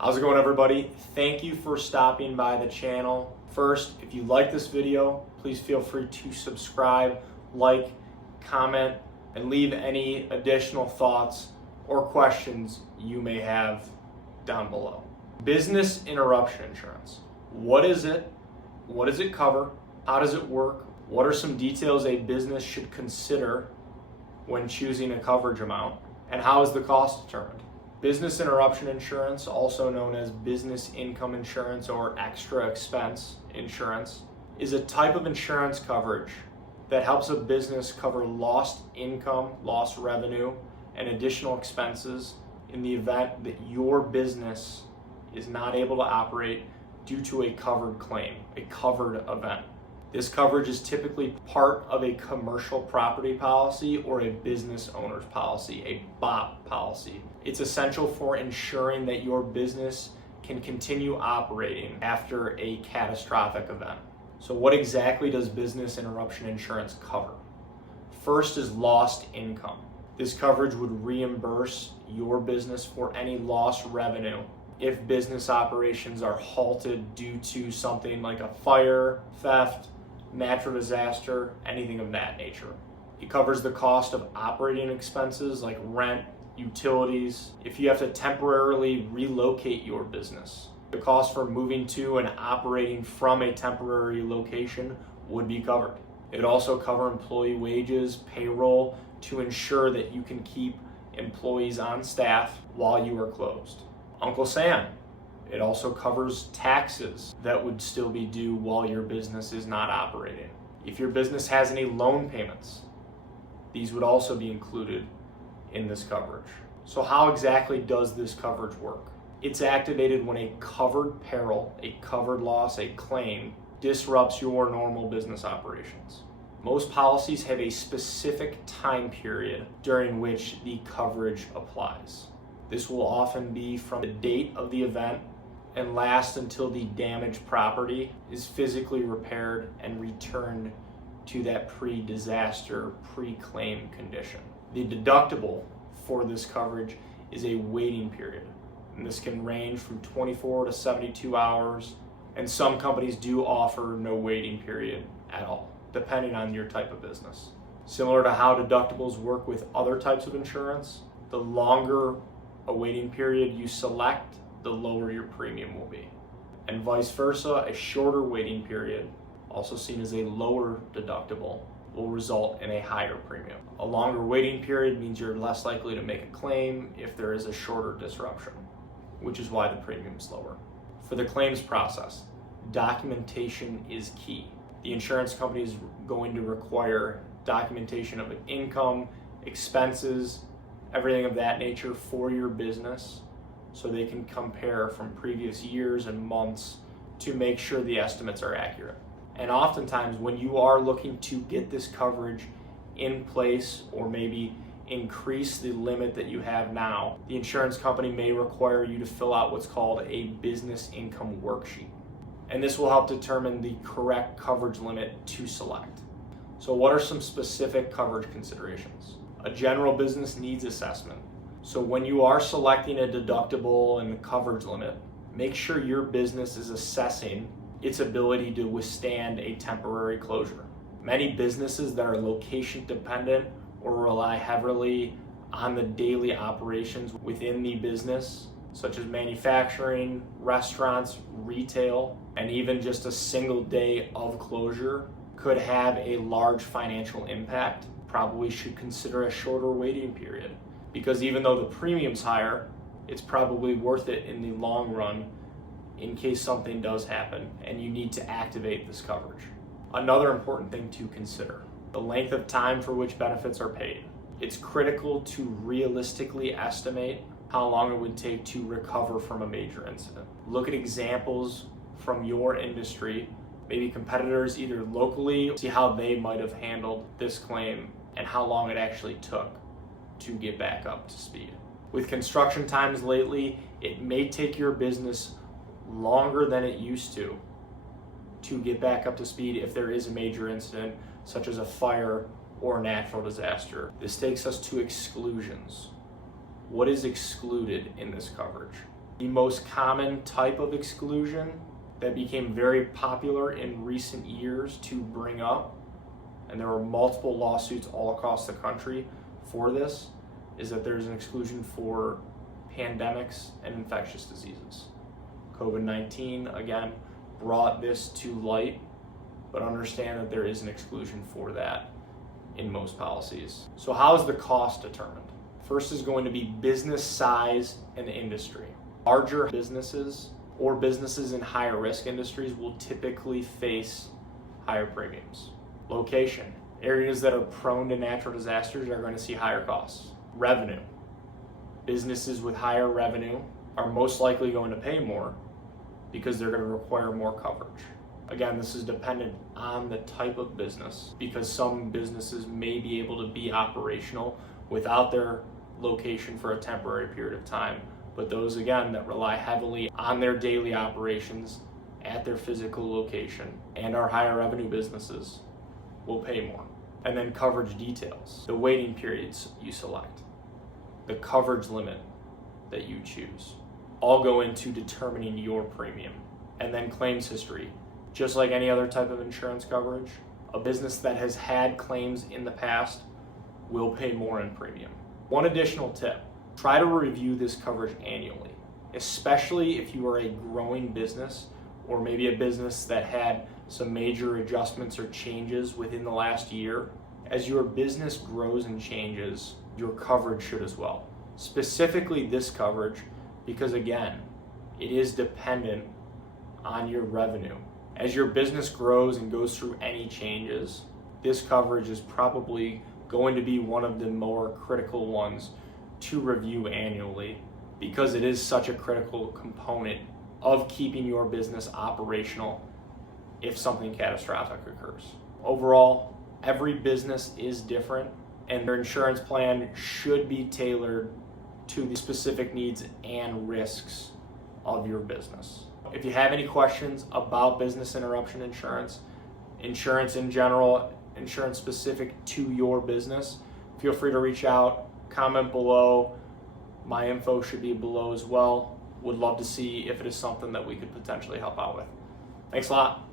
How's it going, everybody? Thank you for stopping by the channel. First, if you like this video, please feel free to subscribe, like, comment, and leave any additional thoughts or questions you may have down below. Business interruption insurance. What is it? What does it cover? How does it work? What are some details a business should consider when choosing a coverage amount? And how is the cost determined? Business interruption insurance, also known as business income insurance or extra expense insurance, is a type of insurance coverage that helps a business cover lost income, lost revenue, and additional expenses in the event that your business is not able to operate due to a covered claim, a covered event. This coverage is typically part of a commercial property policy or a business owner's policy, a BOP policy. It's essential for ensuring that your business can continue operating after a catastrophic event. So what exactly does business interruption insurance cover? First is lost income. This coverage would reimburse your business for any lost revenue if business operations are halted due to something like a fire, theft, natural disaster, anything of that nature. It covers the cost of operating expenses like rent, utilities, if you have to temporarily relocate your business. The cost for moving to and operating from a temporary location would be covered. It would also cover employee wages, payroll, to ensure that you can keep employees on staff while you are closed. Uncle Sam. It also covers taxes that would still be due while your business is not operating. If your business has any loan payments, these would also be included in this coverage. So how exactly does this coverage work? It's activated when a covered peril, a covered loss, a claim disrupts your normal business operations. Most policies have a specific time period during which the coverage applies. This will often be from the date of the event and last until the damaged property is physically repaired and returned to that pre-disaster, pre-claim condition. The deductible for this coverage is a waiting period, and this can range from 24 to 72 hours, and some companies do offer no waiting period at all, depending on your type of business. Similar to how deductibles work with other types of insurance, the longer a waiting period you select, the lower your premium will be. And vice versa, a shorter waiting period, also seen as a lower deductible, will result in a higher premium. A longer waiting period means you're less likely to make a claim if there is a shorter disruption, which is why the premium is lower. For the claims process, documentation is key. The insurance company is going to require documentation of income, expenses, everything of that nature for your business, so they can compare from previous years and months to make sure the estimates are accurate. And oftentimes when you are looking to get this coverage in place or maybe increase the limit that you have now, the insurance company may require you to fill out what's called a business income worksheet. And this will help determine the correct coverage limit to select. So what are some specific coverage considerations? A general business needs assessment. So when you are selecting a deductible and the coverage limit, make sure your business is assessing its ability to withstand a temporary closure. Many businesses that are location dependent or rely heavily on the daily operations within the business, such as manufacturing, restaurants, retail, and even just a single day of closure could have a large financial impact. Probably should consider a shorter waiting period, because even though the premium's higher, it's probably worth it in the long run in case something does happen and you need to activate this coverage. Another important thing to consider, the length of time for which benefits are paid. It's critical to realistically estimate how long it would take to recover from a major incident. Look at examples from your industry, maybe competitors either locally, see how they might have handled this claim and how long it actually took to get back up to speed. With construction times lately, it may take your business longer than it used to get back up to speed if there is a major incident, such as a fire or natural disaster. This takes us to exclusions. What is excluded in this coverage? The most common type of exclusion that became very popular in recent years to bring up, and there were multiple lawsuits all across the country for this, is that there's an exclusion for pandemics and infectious diseases. COVID-19, again, brought this to light, but understand that there is an exclusion for that in most policies. So how is the cost determined? First is going to be business size and industry. Larger businesses or businesses in higher risk industries will typically face higher premiums. Location. Areas that are prone to natural disasters are going to see higher costs. Revenue. Businesses with higher revenue are most likely going to pay more because they're going to require more coverage. Again, this is dependent on the type of business, because some businesses may be able to be operational without their location for a temporary period of time. But those, again, that rely heavily on their daily operations at their physical location and are higher revenue businesses will pay more. And then coverage details, the waiting periods you select, the coverage limit that you choose, all go into determining your premium. And then claims history. Just like any other type of insurance coverage, a business that has had claims in the past will pay more in premium. One additional tip, try to review this coverage annually, especially if you are a growing business or maybe a business that had some major adjustments or changes within the last year. As your business grows and changes, your coverage should as well. Specifically this coverage, because again, it is dependent on your revenue. As your business grows and goes through any changes, this coverage is probably going to be one of the more critical ones to review annually, because it is such a critical component of keeping your business operational if something catastrophic occurs. Overall, every business is different, and their insurance plan should be tailored to the specific needs and risks of your business. If you have any questions about business interruption insurance, insurance in general, insurance specific to your business, feel free to reach out, comment below. My info should be below as well. Would love to see if it is something that we could potentially help out with. Thanks a lot.